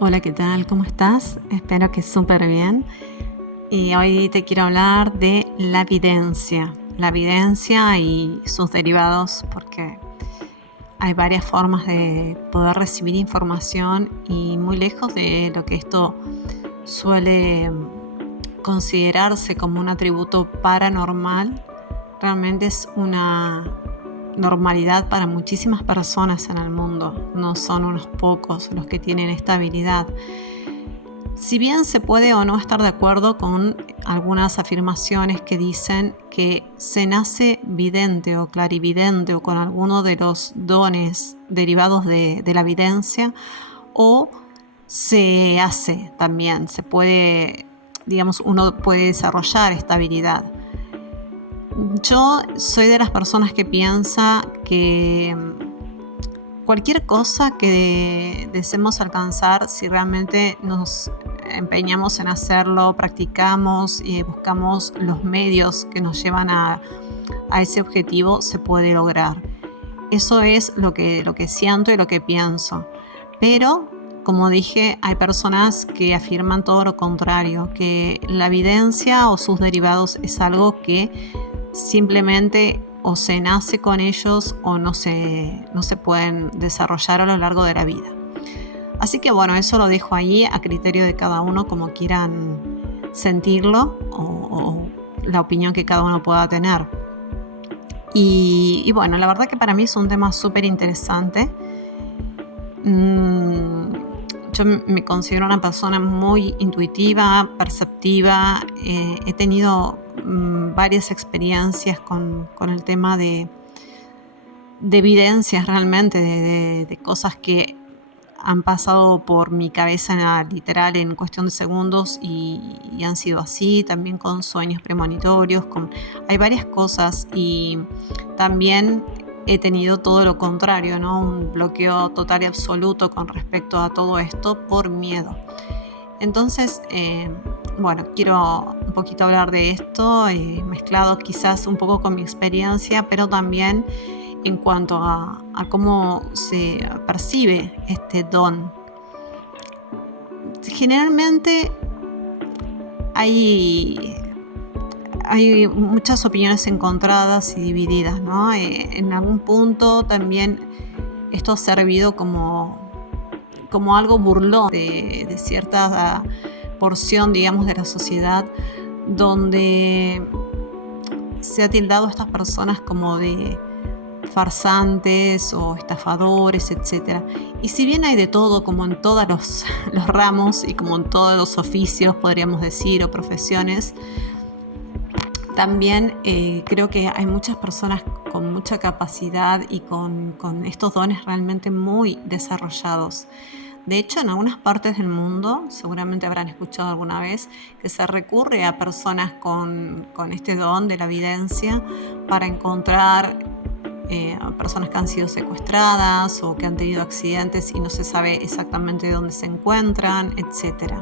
Hola, ¿qué tal? ¿Cómo estás? Espero que súper bien. Y hoy te quiero hablar de la evidencia y sus derivados, porque hay varias formas de poder recibir información y muy lejos de lo que esto suele considerarse como un atributo paranormal, realmente es una normalidad para muchísimas personas en el mundo. No son unos pocos los que tienen esta habilidad. Si bien se puede o no estar de acuerdo con algunas afirmaciones que dicen que se nace vidente o clarividente o con alguno de los dones derivados de la evidencia, o se hace también, se puede, digamos, uno puede desarrollar esta habilidad. Yo soy de las personas que piensa que cualquier cosa que deseemos alcanzar, si realmente nos empeñamos en hacerlo, practicamos y buscamos los medios que nos llevan a ese objetivo, se puede lograr. Eso es lo que siento y lo que pienso. Pero, como dije, hay personas que afirman todo lo contrario, que la evidencia o sus derivados es algo que simplemente o se nace con ellos o no se pueden desarrollar a lo largo de la vida. Así que bueno, eso lo dejo ahí a criterio de cada uno, como quieran sentirlo o la opinión que cada uno pueda tener. Y bueno, la verdad que para mí es un tema súper interesante. Yo me considero una persona muy intuitiva, perceptiva. He tenido varias experiencias con el tema de evidencias realmente, de cosas que han pasado por mi cabeza literal en cuestión de segundos y han sido así, también con sueños premonitorios, hay varias cosas, y también he tenido todo lo contrario, ¿no? Un bloqueo total y absoluto con respecto a todo esto por miedo. Entonces, bueno, quiero un poquito hablar de esto, mezclado quizás un poco con mi experiencia, pero también en cuanto a cómo se percibe este don. Generalmente hay muchas opiniones encontradas y divididas, ¿no? En algún punto también esto ha servido como algo burlón de cierta porción, digamos, de la sociedad, donde se ha tildado a estas personas como de farsantes o estafadores, etc. Y si bien hay de todo, como en todos los ramos y como en todos los oficios, podríamos decir, o profesiones, también creo que hay muchas personas con mucha capacidad y con estos dones realmente muy desarrollados. De hecho, en algunas partes del mundo, seguramente habrán escuchado alguna vez, que se recurre a personas con este don de la evidencia para encontrar a personas que han sido secuestradas o que han tenido accidentes y no se sabe exactamente dónde se encuentran, etc.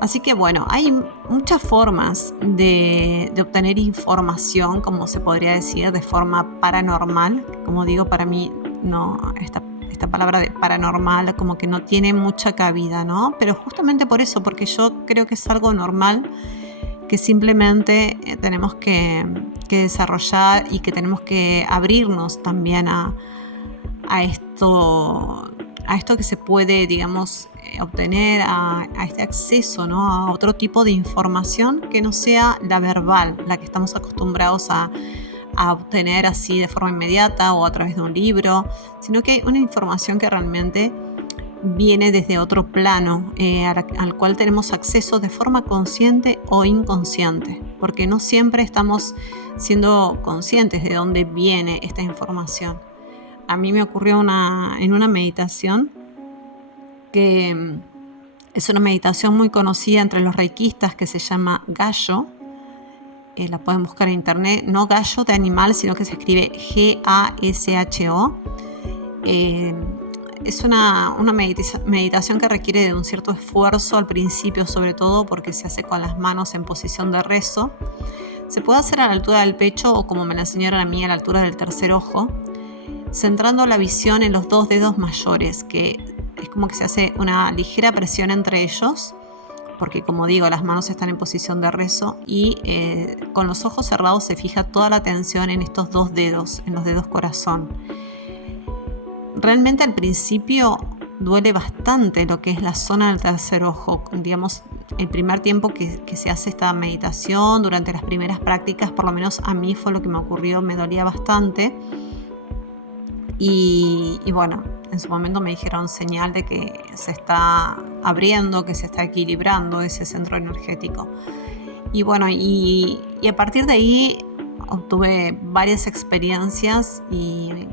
Así que bueno, hay muchas formas de obtener información, como se podría decir, de forma paranormal. Como digo, para mí no, esta palabra de paranormal como que no tiene mucha cabida, ¿no? Pero justamente por eso, porque yo creo que es algo normal, que simplemente tenemos que desarrollar y que tenemos que abrirnos también a esto que se puede, digamos, obtener, a este acceso, ¿no? A otro tipo de información que no sea la verbal, la que estamos acostumbrados a obtener así de forma inmediata o a través de un libro, sino que hay una información que realmente viene desde otro plano, al cual tenemos acceso de forma consciente o inconsciente, porque no siempre estamos siendo conscientes de dónde viene esta información. A mí me ocurrió en una meditación que es una meditación muy conocida entre los reikistas, que se llama Gayo. La pueden buscar en internet, no gallo de animal, sino que se escribe Gasho. Es una meditación que requiere de un cierto esfuerzo al principio, sobre todo porque se hace con las manos en posición de rezo. Se puede hacer a la altura del pecho o, como me la enseñaron a mí, a la altura del tercer ojo, centrando la visión en los dos dedos mayores, que es como que se hace una ligera presión entre ellos, porque como digo, las manos están en posición de rezo y con los ojos cerrados se fija toda la atención en estos 2 dedos, en los dedos corazón. Realmente al principio duele bastante lo que es la zona del tercer ojo. Digamos, el primer tiempo que se hace esta meditación, durante las primeras prácticas, por lo menos a mí fue lo que me ocurrió, me dolía bastante. Y bueno, en su momento me dijeron señal de que se está abriendo, que se está equilibrando ese centro energético. Y bueno, y a partir de ahí obtuve varias experiencias y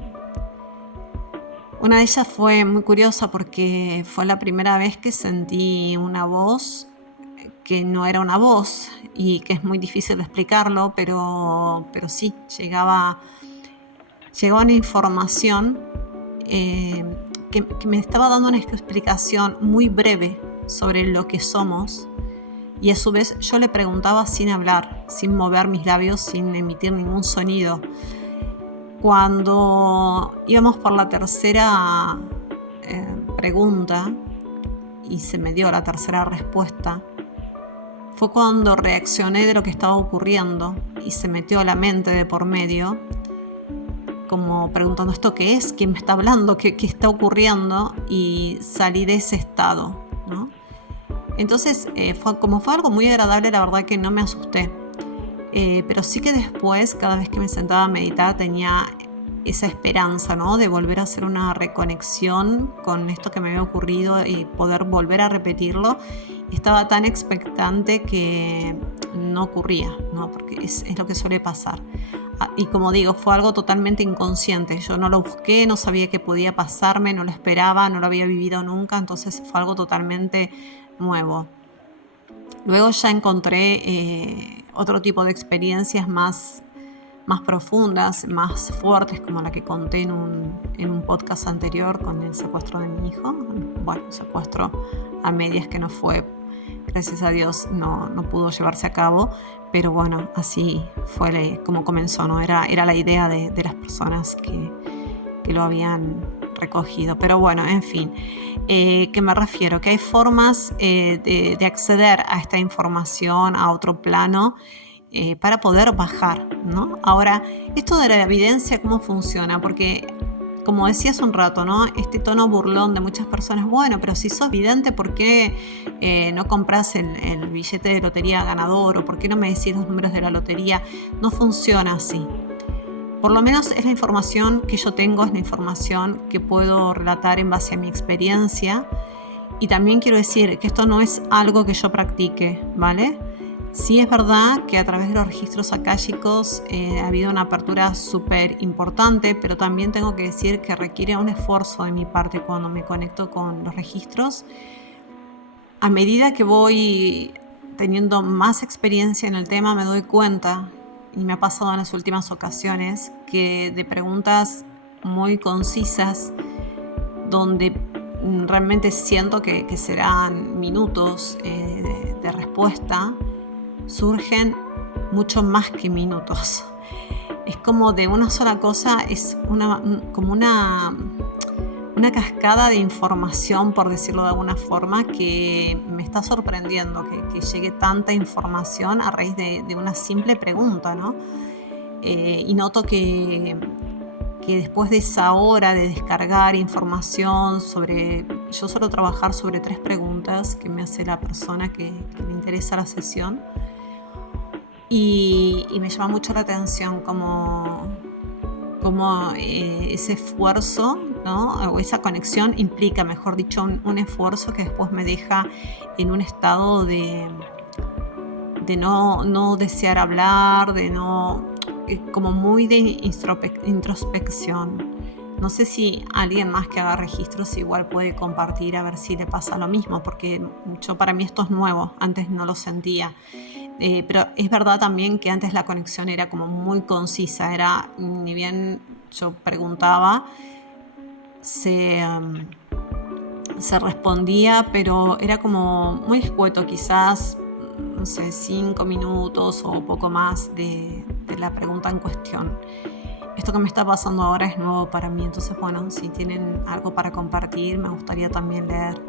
una de ellas fue muy curiosa porque fue la primera vez que sentí una voz que no era una voz y que es muy difícil de explicarlo, pero sí, llegaba una información que me estaba dando una explicación muy breve sobre lo que somos, y a su vez yo le preguntaba sin hablar, sin mover mis labios, sin emitir ningún sonido. Cuando íbamos por la tercera pregunta y se me dio la tercera respuesta, fue cuando reaccioné de lo que estaba ocurriendo y se metió la mente de por medio, como preguntando ¿esto qué es? ¿Quién me está hablando? ¿Qué está ocurriendo? Y salí de ese estado, ¿no? Entonces fue algo muy agradable, la verdad que no me asusté. Pero sí que después, cada vez que me sentaba a meditar, tenía esa esperanza, ¿no? De volver a hacer una reconexión con esto que me había ocurrido y poder volver a repetirlo. Estaba tan expectante que no ocurría, ¿no? Porque es lo que suele pasar. Y como digo, fue algo totalmente inconsciente. Yo no lo busqué, no sabía que podía pasarme, no lo esperaba, no lo había vivido nunca, entonces fue algo totalmente nuevo. Luego ya encontré otro tipo de experiencias más profundas, más fuertes, como la que conté en un podcast anterior con el secuestro de mi hijo. Bueno, secuestro a medias que no fue, gracias a Dios, no pudo llevarse a cabo, pero bueno, así fue como comenzó, ¿no? Era la idea de las personas que lo habían recogido. Pero bueno, en fin, ¿qué me refiero? Que hay formas de acceder a esta información a otro plano para poder bajar, ¿no? Ahora, esto de la evidencia, ¿cómo funciona? Porque, como decía hace un rato, ¿no? Este tono burlón de muchas personas, bueno, pero si sos vidente, ¿por qué no compras el billete de lotería ganador? ¿O por qué no me decís los números de la lotería? No funciona así. Por lo menos es la información que yo tengo, es la información que puedo relatar en base a mi experiencia. Y también quiero decir que esto no es algo que yo practique, ¿vale? Sí es verdad que a través de los registros akáshicos ha habido una apertura súper importante, pero también tengo que decir que requiere un esfuerzo de mi parte cuando me conecto con los registros. A medida que voy teniendo más experiencia en el tema, me doy cuenta, y me ha pasado en las últimas ocasiones, que de preguntas muy concisas, donde realmente siento que serán minutos de respuesta, surgen mucho más que minutos. Es como de una sola cosa, es como una cascada de información, por decirlo de alguna forma, que me está sorprendiendo que llegue tanta información a raíz de una simple pregunta, ¿no? Y noto que después de esa hora de descargar información yo suelo trabajar sobre 3 preguntas que me hace la persona que le interesa la sesión. Y me llama mucho la atención como ese esfuerzo, ¿no? O esa conexión implica, mejor dicho, un esfuerzo que después me deja en un estado de no desear hablar, de no, como muy de introspección. No sé si alguien más que haga registros igual puede compartir a ver si le pasa lo mismo, porque para mí esto es nuevo, antes no lo sentía. Pero es verdad también que antes la conexión era como muy concisa, ni bien yo preguntaba, se respondía, pero era como muy escueto, quizás, no sé, 5 minutos o poco más de la pregunta en cuestión. esto que me está pasando ahora es nuevo para mí. Entonces, bueno, si tienen algo para compartir, me gustaría también leer,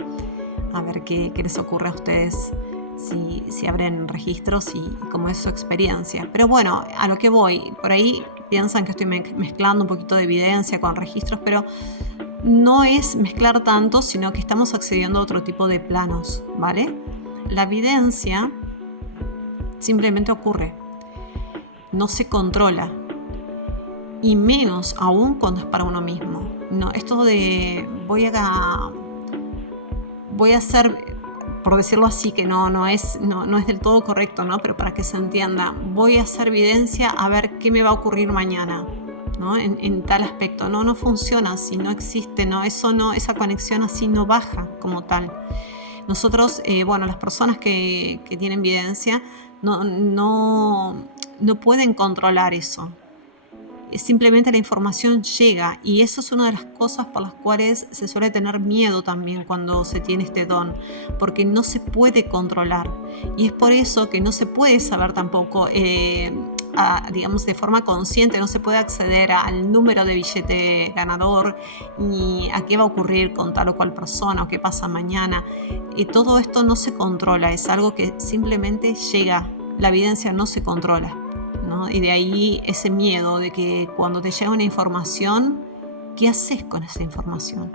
a ver qué les ocurre a ustedes, si abren registros y cómo es su experiencia. Pero bueno, a lo que voy, por ahí piensan que estoy mezclando un poquito de evidencia con registros, pero no es mezclar tanto, sino que estamos accediendo a otro tipo de planos, ¿vale? La evidencia simplemente ocurre, no se controla, y menos aún cuando es para uno mismo. No, esto de voy a hacer, por decirlo así, que no es del todo correcto, ¿no? Pero para que se entienda, voy a hacer evidencia a ver qué me va a ocurrir mañana, ¿no? En tal aspecto. No funciona así, no existe, no, esa conexión así no baja como tal. Nosotros, las personas que tienen evidencia no pueden controlar eso. Simplemente la información llega, y eso es una de las cosas por las cuales se suele tener miedo también cuando se tiene este don, porque no se puede controlar, y es por eso que no se puede saber tampoco, digamos, de forma consciente, no se puede acceder al número de billete ganador, ni a qué va a ocurrir con tal o cual persona o qué pasa mañana. Todo esto no se controla, es algo que simplemente llega. La evidencia no se controla, ¿no? Y de ahí ese miedo de que cuando te llega una información, ¿qué haces con esa información?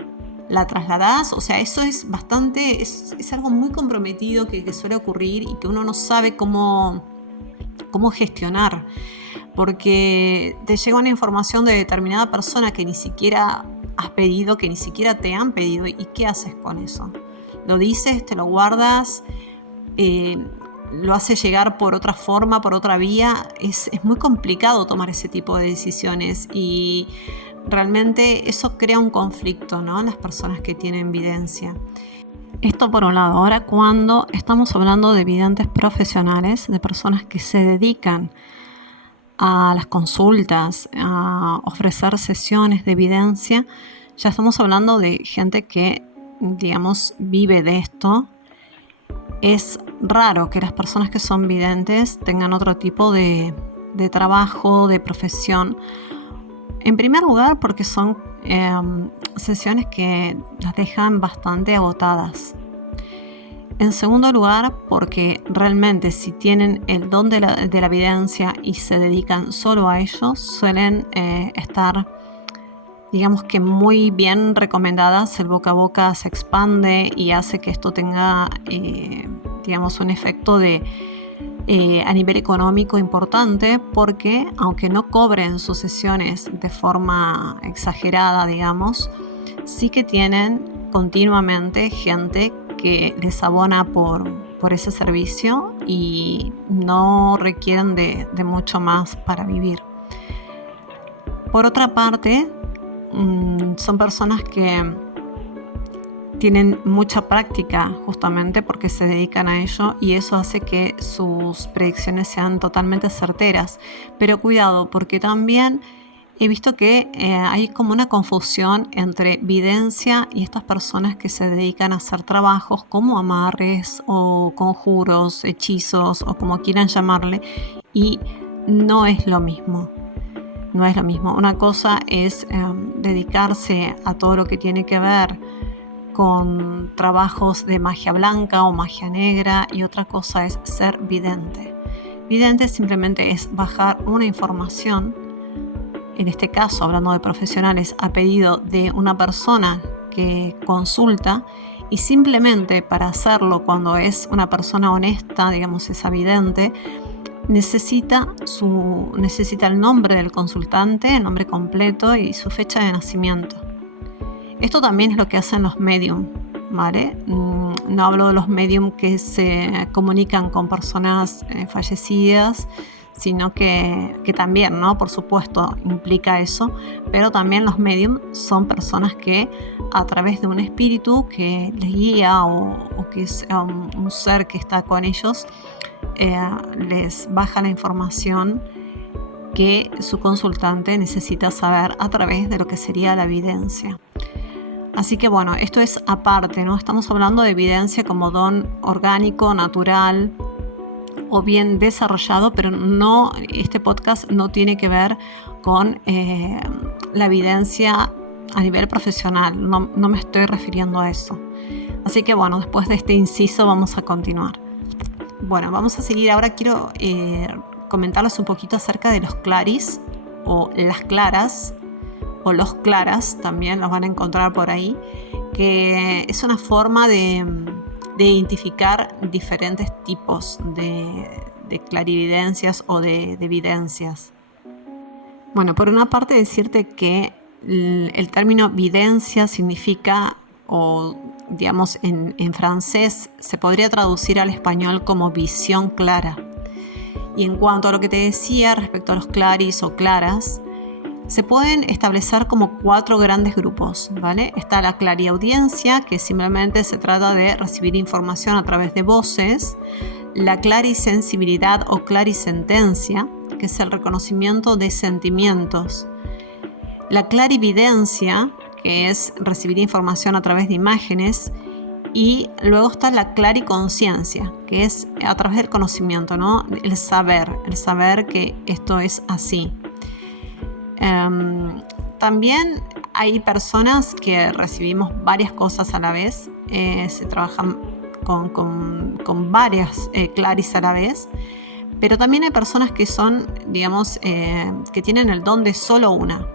¿La trasladás? O sea, eso es bastante, es algo muy comprometido que suele ocurrir y que uno no sabe cómo gestionar, porque te llega una información de determinada persona que ni siquiera has pedido, que ni siquiera te han pedido, ¿y qué haces con eso? ¿Lo dices? ¿Te lo guardas? ¿Lo hace llegar por otra forma, por otra vía? Es muy complicado tomar ese tipo de decisiones, y realmente eso crea un conflicto, ¿no?, en las personas que tienen evidencia. Esto por un lado. Ahora, cuando estamos hablando de videntes profesionales, de personas que se dedican a las consultas, a ofrecer sesiones de evidencia, ya estamos hablando de gente que, digamos, vive de esto. Es raro que las personas que son videntes tengan otro tipo de trabajo, de profesión. En primer lugar, porque son sesiones que las dejan bastante agotadas. En segundo lugar, porque realmente si tienen el don de la evidencia y se dedican solo a ello, suelen estar, digamos que muy bien recomendadas. El boca a boca se expande y hace que esto tenga, digamos, un efecto a nivel económico importante, porque aunque no cobren sus sesiones de forma exagerada, digamos, sí que tienen continuamente gente que les abona por ese servicio y no requieren de mucho más para vivir. Por otra parte, son personas que tienen mucha práctica justamente porque se dedican a ello, y eso hace que sus predicciones sean totalmente certeras. Pero cuidado, porque también he visto que hay como una confusión entre videncia y estas personas que se dedican a hacer trabajos como amarres o conjuros, hechizos o como quieran llamarle, y no es lo mismo. No es lo mismo. Una cosa es dedicarse a todo lo que tiene que ver con trabajos de magia blanca o magia negra, y otra cosa es ser vidente. Vidente simplemente es bajar una información, en este caso hablando de profesionales, a pedido de una persona que consulta, y simplemente para hacerlo, cuando es una persona honesta, digamos, esa vidente, necesita el nombre del consultante, el nombre completo y su fecha de nacimiento. Esto también es lo que hacen los medium, ¿vale? No hablo de los medium que se comunican con personas fallecidas, sino que también, ¿no?, por supuesto, implica eso, pero también los medium son personas que a través de un espíritu que les guía o que es un ser que está con ellos, les baja la información que su consultante necesita saber a través de lo que sería la evidencia. Así que bueno, esto es aparte, ¿no? Estamos hablando de evidencia como don orgánico, natural o bien desarrollado, pero no, este podcast no tiene que ver con la evidencia a nivel profesional, no me estoy refiriendo a eso. Así que bueno, después de este inciso vamos a continuar. Bueno, vamos a seguir. Ahora quiero comentarles un poquito acerca de los claris o las claras o los claras, también los van a encontrar por ahí, que es una forma de identificar diferentes tipos de clarividencias o de evidencias. Bueno, por una parte decirte que el término videncia significa, o digamos en francés se podría traducir al español como visión clara. Y en cuanto a lo que te decía respecto a los claris o claras, se pueden establecer como 4 grandes grupos, ¿vale? Está la clariaudiencia, que simplemente se trata de recibir información a través de voces. La clarisensibilidad o clarisentencia, que es el reconocimiento de sentimientos. La clarividencia, que es recibir información a través de imágenes. Y luego está la clariconciencia, que es a través del conocimiento, ¿no? El saber que esto es así. También hay personas que recibimos varias cosas a la vez, se trabajan con varias claris a la vez, pero también hay personas que son, digamos, que tienen el don de solo una,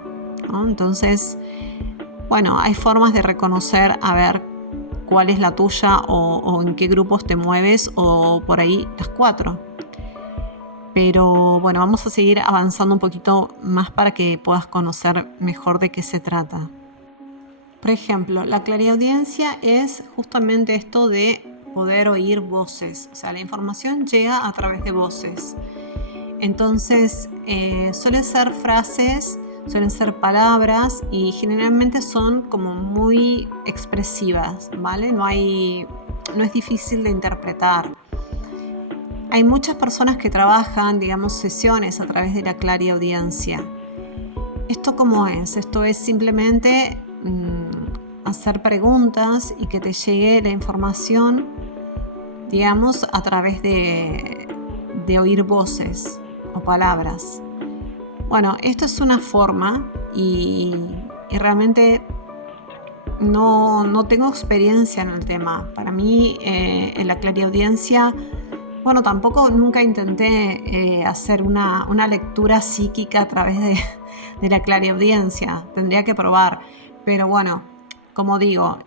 ¿no? Entonces, bueno, hay formas de reconocer, a ver cuál es la tuya o en qué grupos te mueves, o por ahí las 4. Pero bueno, vamos a seguir avanzando un poquito más para que puedas conocer mejor de qué se trata. Por ejemplo, la clariaudiencia es justamente esto de poder oír voces. O sea, la información llega a través de voces. Entonces, suelen ser frases, suelen ser palabras y generalmente son como muy expresivas, ¿vale? No es difícil de interpretar. Hay muchas personas que trabajan, digamos, sesiones a través de la clariaudiencia. ¿Esto cómo es? Esto es simplemente hacer preguntas y que te llegue la información, digamos, a través de oír voces o palabras. Bueno, esto es una forma y realmente no tengo experiencia en el tema. Para mí, en la clariaudiencia, bueno, tampoco nunca intenté hacer una lectura psíquica a través de la clariaudiencia. Tendría que probar. Pero bueno, como digo,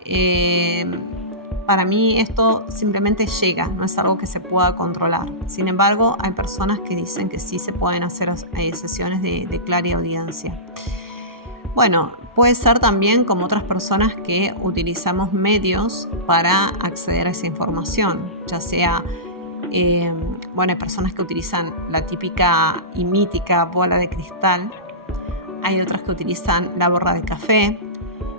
para mí esto simplemente llega, no es algo que se pueda controlar. Sin embargo, hay personas que dicen que sí se pueden hacer sesiones de clariaudiencia. Bueno, puede ser también como otras personas que utilizamos medios para acceder a esa información, ya sea... hay personas que utilizan la típica y mítica bola de cristal. Hay otras que utilizan la borra de café.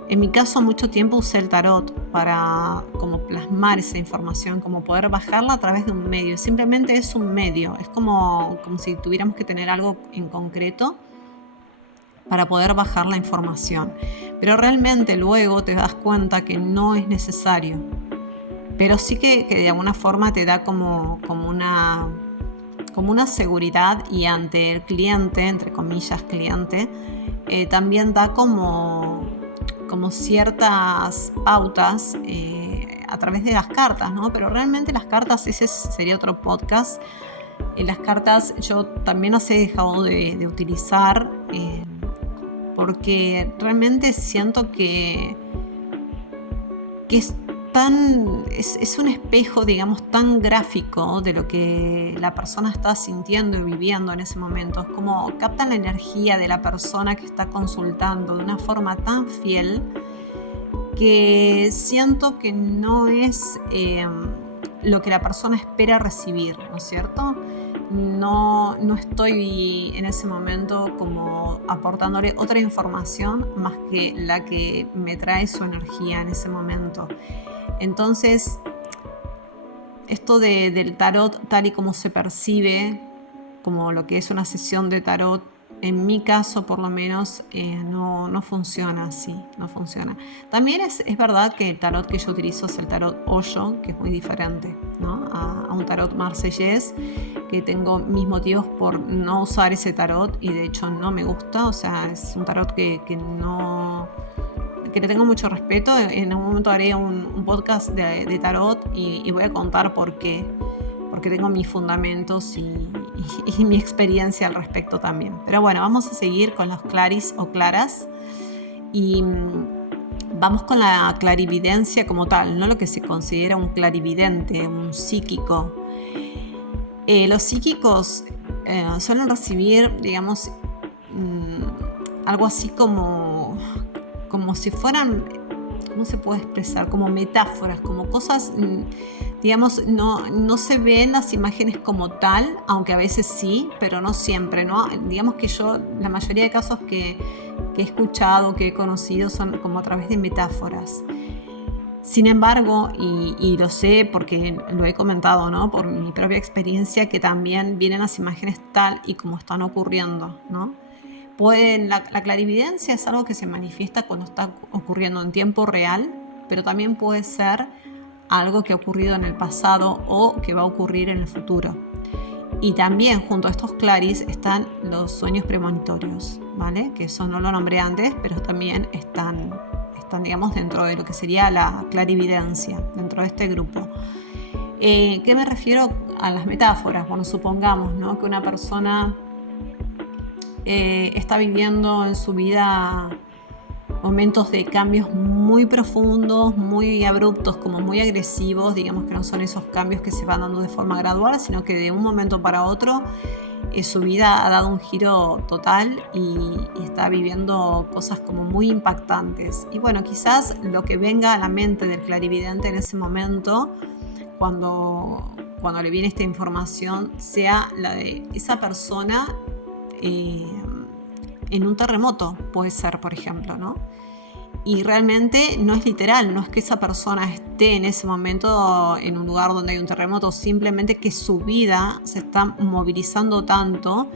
En mi caso, mucho tiempo usé el tarot para como plasmar esa información, como poder bajarla a través de un medio. Simplemente es un medio, es como si tuviéramos que tener algo en concreto para poder bajar la información. Pero realmente luego te das cuenta que no es necesario. Pero sí que de alguna forma te da como una seguridad, y ante el cliente, entre comillas cliente, también da como ciertas pautas a través de las cartas, ¿no? Pero realmente las cartas, ese sería otro podcast. Las cartas yo también las he dejado de utilizar porque realmente siento que es un espejo, digamos, tan gráfico de lo que la persona está sintiendo y viviendo en ese momento. Es como captan la energía de la persona que está consultando de una forma tan fiel que siento que no es lo que la persona espera recibir, ¿no es cierto? No estoy en ese momento como aportándole otra información más que la que me trae su energía en ese momento. Entonces, esto del tarot, tal y como se percibe, como lo que es una sesión de tarot, en mi caso por lo menos no funciona así, no funciona. También es verdad que el tarot que yo utilizo es el tarot Osho, que es muy diferente, ¿no? a un tarot marsellés, que tengo mis motivos por no usar ese tarot y de hecho no me gusta. O sea, es un tarot que le tengo mucho respeto. En algún momento haré un podcast de tarot y voy a contar por qué, porque tengo mis fundamentos y mi experiencia al respecto también. Pero bueno, vamos a seguir con los claris o claras y vamos con la clarividencia como tal, no lo que se considera un clarividente, un psíquico. Los psíquicos suelen recibir, digamos, algo así como si fueran, ¿cómo se puede expresar? Como metáforas, como cosas, digamos, no se ven las imágenes como tal, aunque a veces sí, pero no siempre, ¿no? Digamos que yo, la mayoría de casos que he escuchado, que he conocido, son como a través de metáforas. Sin embargo, y lo sé porque lo he comentado, ¿no? Por mi propia experiencia, que también vienen las imágenes tal y como están ocurriendo, ¿no? La clarividencia es algo que se manifiesta cuando está ocurriendo en tiempo real, pero también puede ser algo que ha ocurrido en el pasado o que va a ocurrir en el futuro. Y también junto a estos claris están los sueños premonitorios, ¿vale? Que eso no lo nombré antes, pero también están, digamos, dentro de lo que sería la clarividencia, dentro de este grupo. ¿Qué me refiero a las metáforas? Bueno, supongamos, ¿no? Que una persona está viviendo en su vida momentos de cambios muy profundos, muy abruptos, como muy agresivos. Digamos que no son esos cambios que se van dando de forma gradual, sino que de un momento para otro su vida ha dado un giro total y está viviendo cosas como muy impactantes. Y bueno, quizás lo que venga a la mente del clarividente en ese momento, cuando le viene esta información, sea la de esa persona en un terremoto, puede ser, por ejemplo, ¿no? Y realmente no es literal, no es que esa persona esté en ese momento en un lugar donde hay un terremoto, simplemente que su vida se está movilizando tanto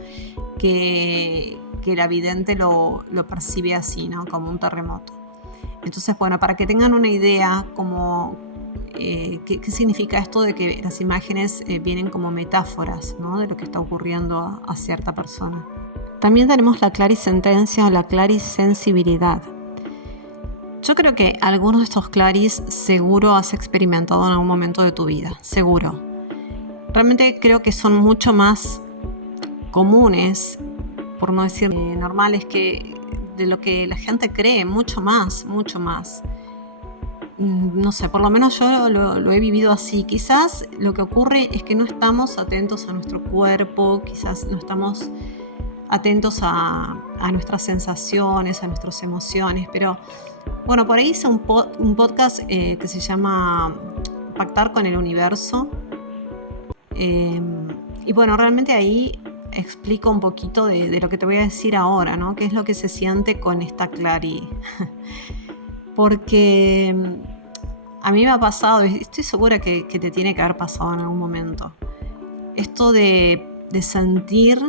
que la vidente lo percibe así, ¿no? Como un terremoto. Entonces, bueno, para que tengan una idea como qué significa esto de que las imágenes vienen como metáforas, ¿no? De lo que está ocurriendo a cierta persona. También tenemos la clarisentencia o la clarisensibilidad. Yo creo que algunos de estos claris seguro has experimentado en algún momento de tu vida, seguro. Realmente creo que son mucho más comunes, por no decir normales, que de lo que la gente cree, mucho más. No sé, por lo menos yo lo he vivido así. Quizás lo que ocurre es que no estamos atentos a nuestro cuerpo, quizás no estamos atentos a nuestras sensaciones, a nuestras emociones, pero bueno, por ahí hice un podcast que se llama Pactar con el Universo. Y bueno, realmente ahí explico un poquito de lo que te voy a decir ahora, ¿no? Qué es lo que se siente con esta clari. Porque a mí me ha pasado, y estoy segura que te tiene que haber pasado en algún momento, esto de sentir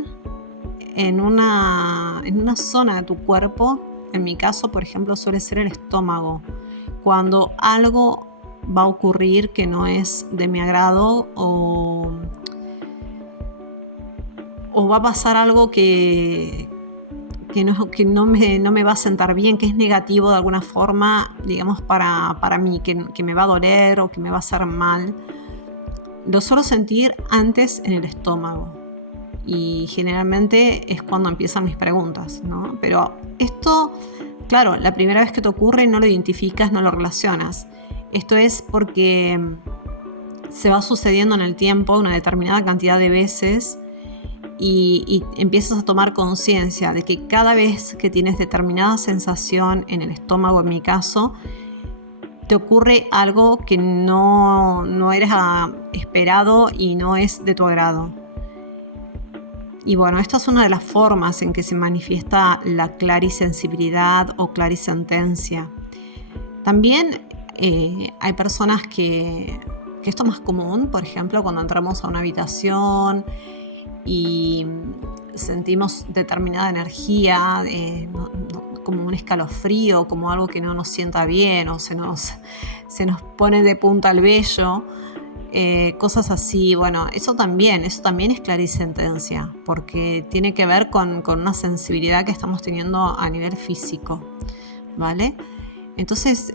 en una zona de tu cuerpo. En mi caso, por ejemplo, suele ser el estómago, cuando algo va a ocurrir que no es de mi agrado o va a pasar algo que no me va a sentar bien, que es negativo de alguna forma, digamos, para mí, que me va a doler o que me va a hacer mal. Lo suelo sentir antes en el estómago. Y generalmente es cuando empiezan mis preguntas, ¿no? Pero esto, claro, la primera vez que te ocurre no lo identificas, no lo relacionas. Esto es porque se va sucediendo en el tiempo una determinada cantidad de veces y empiezas a tomar conciencia de que cada vez que tienes determinada sensación en el estómago, en mi caso, te ocurre algo que no eras esperado y no es de tu agrado. Y bueno, esta es una de las formas en que se manifiesta la clarisensibilidad o clarisentencia. También hay personas que esto es más común, por ejemplo, cuando entramos a una habitación y sentimos determinada energía, como un escalofrío, como algo que no nos sienta bien o se nos pone de punta el vello, cosas así. Bueno, eso también es clarisentencia, porque tiene que ver con una sensibilidad que estamos teniendo a nivel físico, ¿vale? Entonces,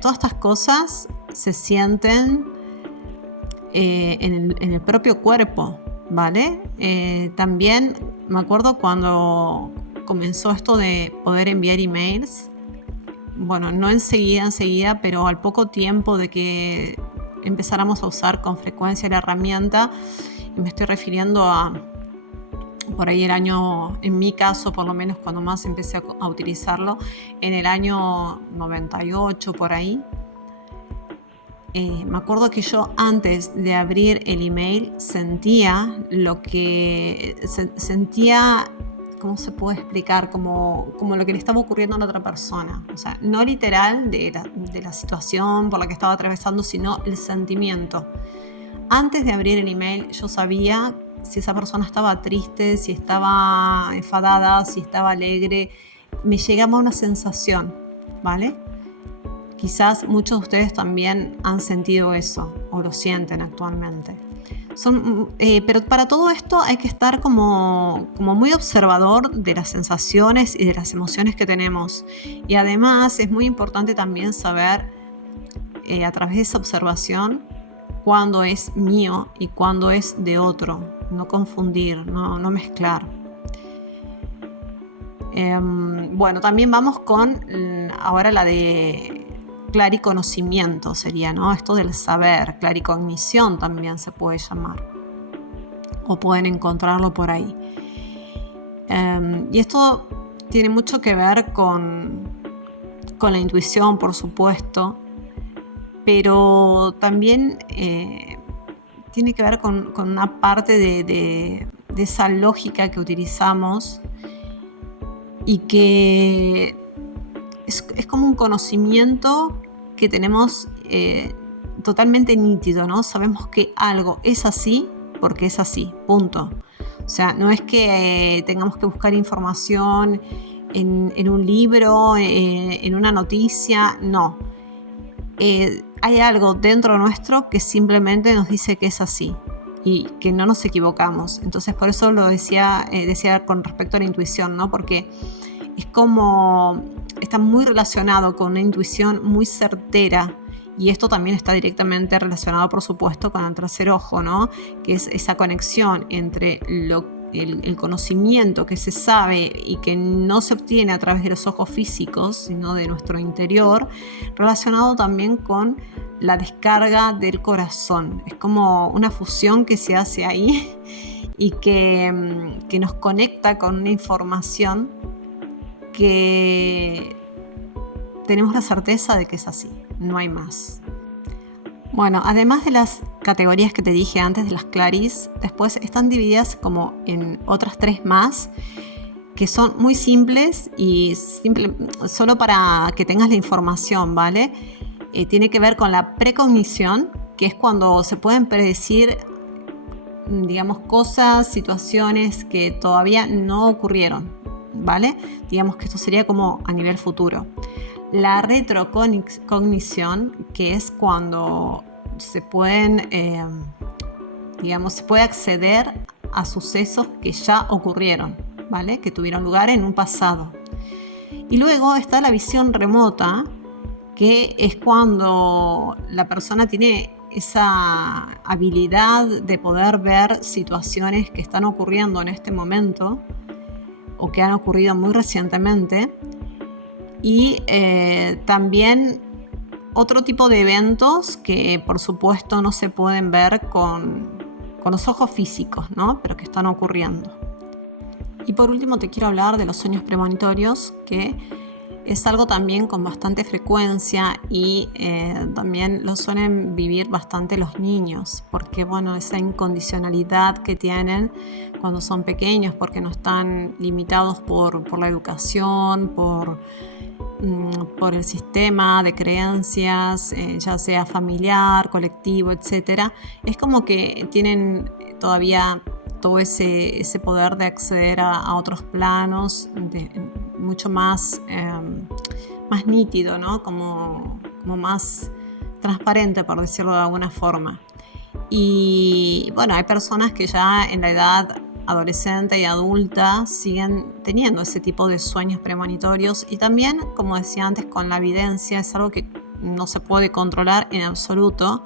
todas estas cosas se sienten en el propio cuerpo, ¿vale? También me acuerdo cuando comenzó esto de poder enviar emails, bueno, no enseguida, pero al poco tiempo de que empezáramos a usar con frecuencia la herramienta, y me estoy refiriendo a por ahí el año, en mi caso por lo menos cuando más empecé a utilizarlo, en el año 98 por ahí. Me acuerdo que yo antes de abrir el email sentía ¿cómo se puede explicar? Como lo que le estaba ocurriendo a la otra persona. O sea, no literal de la situación por la que estaba atravesando, sino el sentimiento. Antes de abrir el email yo sabía si esa persona estaba triste, si estaba enfadada, si estaba alegre. Me llegaba una sensación, ¿vale? Quizás muchos de ustedes también han sentido eso o lo sienten actualmente. Pero para todo esto hay que estar como muy observador de las sensaciones y de las emociones que tenemos. Y además es muy importante también saber a través de esa observación cuándo es mío y cuándo es de otro. No confundir, no mezclar. Bueno, también vamos con ahora la de clariconocimiento sería, ¿no? Esto del saber, claricognición también se puede llamar, o pueden encontrarlo por ahí. Y esto tiene mucho que ver con la intuición, por supuesto, pero también tiene que ver con una parte de esa lógica que utilizamos y que es como un conocimiento que tenemos totalmente nítido, ¿no? Sabemos que algo es así porque es así, punto. O sea, no es que tengamos que buscar información en un libro, en una noticia, no. Hay algo dentro nuestro que simplemente nos dice que es así y que no nos equivocamos. Entonces, por eso lo decía con respecto a la intuición, ¿no? Porque es como está muy relacionado con una intuición muy certera, y esto también está directamente relacionado, por supuesto, con el tercer ojo, ¿no? Que es esa conexión entre el conocimiento que se sabe y que no se obtiene a través de los ojos físicos, sino de nuestro interior, relacionado también con la descarga del corazón. Es como una fusión que se hace ahí y que nos conecta con una información que tenemos la certeza de que es así, no hay más. Bueno, además de las categorías que te dije antes de las claris, después están divididas como en otras 3 más que son muy simples y solo para que tengas la información, ¿vale? Tiene que ver con la precognición, que es cuando se pueden predecir, digamos, cosas, situaciones que todavía no ocurrieron, ¿vale? Digamos que esto sería como a nivel futuro. La retrocognición, que es cuando se pueden, se puede acceder a sucesos que ya ocurrieron, ¿vale? Que tuvieron lugar en un pasado. Y luego está la visión remota, que es cuando la persona tiene esa habilidad de poder ver situaciones que están ocurriendo en este momento o que han ocurrido muy recientemente, y también otro tipo de eventos que por supuesto no se pueden ver con los ojos físicos, ¿no? Pero que están ocurriendo. Y por último te quiero hablar de los sueños premonitorios, que es algo también con bastante frecuencia y también lo suelen vivir bastante los niños, porque bueno, esa incondicionalidad que tienen cuando son pequeños, porque no están limitados por la educación, por el sistema de creencias, ya sea familiar, colectivo, etc. Es como que tienen todavía todo ese poder de acceder a otros planos mucho más nítido, ¿no? Como más transparente, por decirlo de alguna forma. Y bueno, hay personas que ya en la edad adolescente y adulta siguen teniendo ese tipo de sueños premonitorios, y también, como decía antes, con la evidencia es algo que no se puede controlar en absoluto,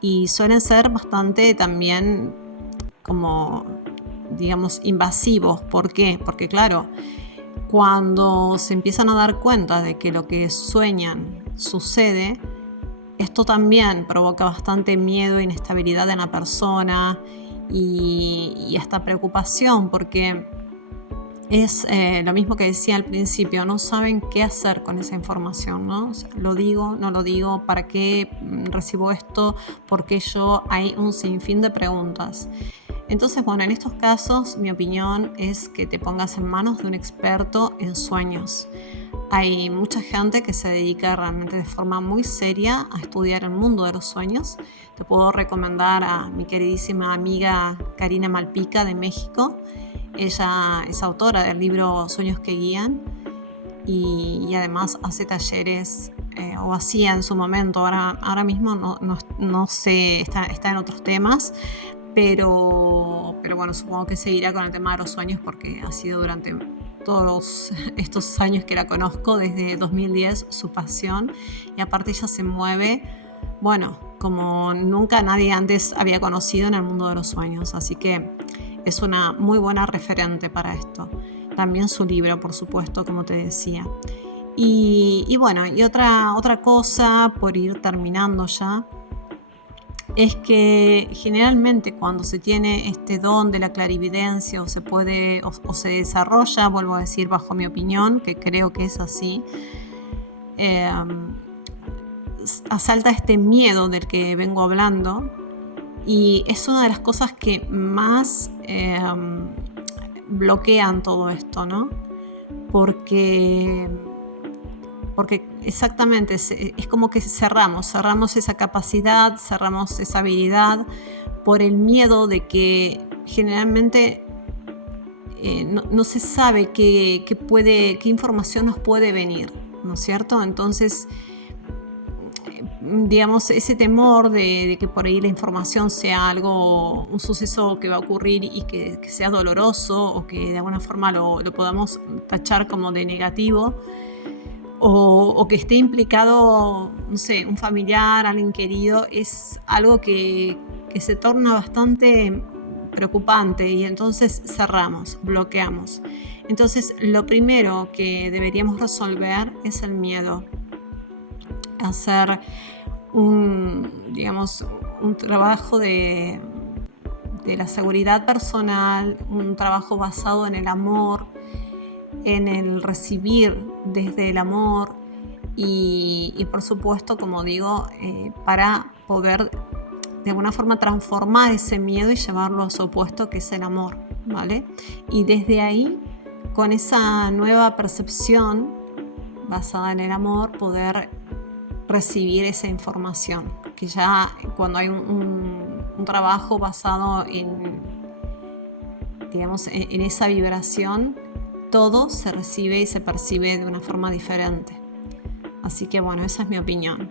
y suelen ser bastante también como, digamos, invasivos. ¿Por qué? Porque claro, cuando se empiezan a dar cuenta de que lo que sueñan sucede, esto también provoca bastante miedo e inestabilidad en la persona, y hasta preocupación, porque es lo mismo que decía al principio, no saben qué hacer con esa información, ¿no? O sea, lo digo, no lo digo, ¿para qué recibo esto? ¿Por qué yo? Hay un sinfín de preguntas. Entonces, bueno, en estos casos mi opinión es que te pongas en manos de un experto en sueños. Hay mucha gente que se dedica realmente de forma muy seria a estudiar el mundo de los sueños. Te puedo recomendar a mi queridísima amiga Karina Malpica de México. Ella es autora del libro Sueños que Guían, y además hace talleres, o hacía en su momento, ahora mismo no sé, está en otros temas, pero bueno, supongo que seguirá con el tema de los sueños porque ha sido durante todos estos años que la conozco, desde 2010, su pasión. Y aparte ella se mueve, bueno, como nunca nadie antes había conocido en el mundo de los sueños, así que es una muy buena referente para esto. También su libro, por supuesto, como te decía. Y bueno, y otra cosa, por ir terminando ya, es que generalmente cuando se tiene este don de la clarividencia, o se desarrolla, vuelvo a decir, bajo mi opinión, que creo que es así, asalta este miedo del que vengo hablando, y es una de las cosas que más bloquean todo esto, ¿no? Porque exactamente es como que cerramos esa capacidad, cerramos esa habilidad por el miedo de que generalmente no se sabe qué información nos puede venir, ¿no es cierto? Entonces, digamos, ese temor de que por ahí la información sea un suceso que va a ocurrir y que sea doloroso, o que de alguna forma lo podamos tachar como de negativo, o que esté implicado, no sé, un familiar, alguien querido, es algo que se torna bastante preocupante, y entonces cerramos, bloqueamos. Entonces, lo primero que deberíamos resolver es el miedo. Hacer un trabajo de la seguridad personal, un trabajo basado en el amor, en el recibir desde el amor, y por supuesto, como digo, para poder de alguna forma transformar ese miedo y llevarlo a su opuesto, que es el amor, ¿vale? Y desde ahí, con esa nueva percepción basada en el amor, poder recibir esa información, que ya cuando hay un trabajo basado en esa vibración, todo se recibe y se percibe de una forma diferente. Así que bueno, esa es mi opinión.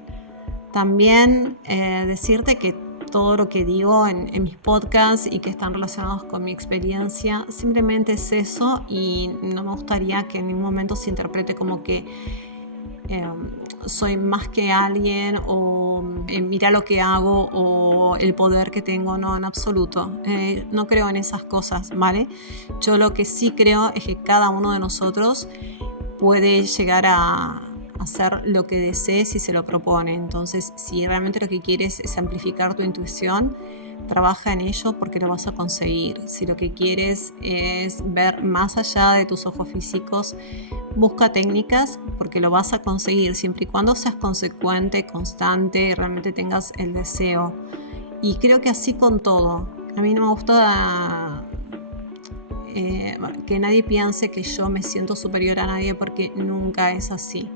También decirte que todo lo que digo en mis podcasts y que están relacionados con mi experiencia simplemente es eso, y no me gustaría que en ningún momento se interprete como que soy más que alguien, o mira lo que hago, o el poder que tengo. No, en absoluto. No creo en esas cosas, ¿vale? Yo lo que sí creo es que cada uno de nosotros puede llegar a hacer lo que desee si se lo propone. Entonces, si realmente lo que quieres es amplificar tu intuición, trabaja en ello, porque lo vas a conseguir. Si lo que quieres es ver más allá de tus ojos físicos, busca técnicas, porque lo vas a conseguir, siempre y cuando seas consecuente, constante y realmente tengas el deseo. Y creo que así con todo. A mí no me gusta que nadie piense que yo me siento superior a nadie, porque nunca es así.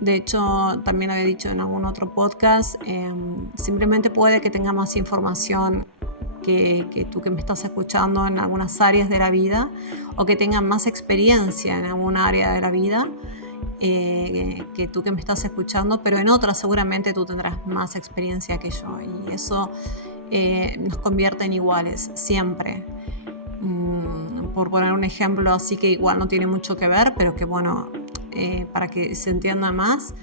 De hecho, también había dicho en algún otro podcast, simplemente puede que tenga más información que tú que me estás escuchando en algunas áreas de la vida o que tengan más experiencia en alguna área de la vida que tú que me estás escuchando, pero en otras seguramente tú tendrás más experiencia que yo y eso nos convierte en iguales siempre. Por poner un ejemplo así que igual no tiene mucho que ver, pero que bueno, para que se entienda más,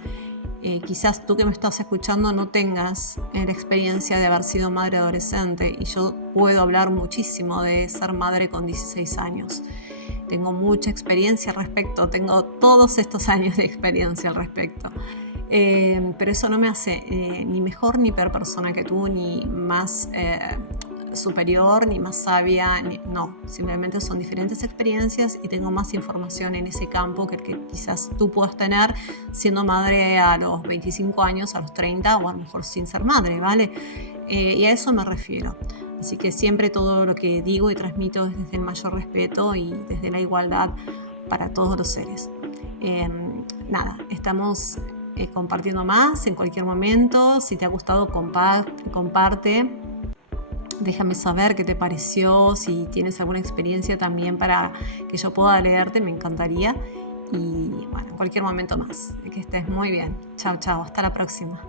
quizás tú que me estás escuchando no tengas la experiencia de haber sido madre adolescente y yo puedo hablar muchísimo de ser madre con 16 años. Tengo mucha experiencia al respecto, tengo todos estos años de experiencia al respecto. Pero eso no me hace ni mejor ni peor persona que tú, ni más superior, ni más sabia, no, simplemente son diferentes experiencias y tengo más información en ese campo que el que quizás tú puedas tener siendo madre a los 25 años, a los 30 o a lo mejor sin ser madre, ¿vale? Y a eso me refiero. Así que siempre todo lo que digo y transmito es desde el mayor respeto y desde la igualdad para todos los seres. Nada, estamos compartiendo más en cualquier momento. Si te ha gustado, comparte. Déjame saber qué te pareció, si tienes alguna experiencia también para que yo pueda leerte, me encantaría. Y bueno, en cualquier momento más. Que estés muy bien. Chao, chao. Hasta la próxima.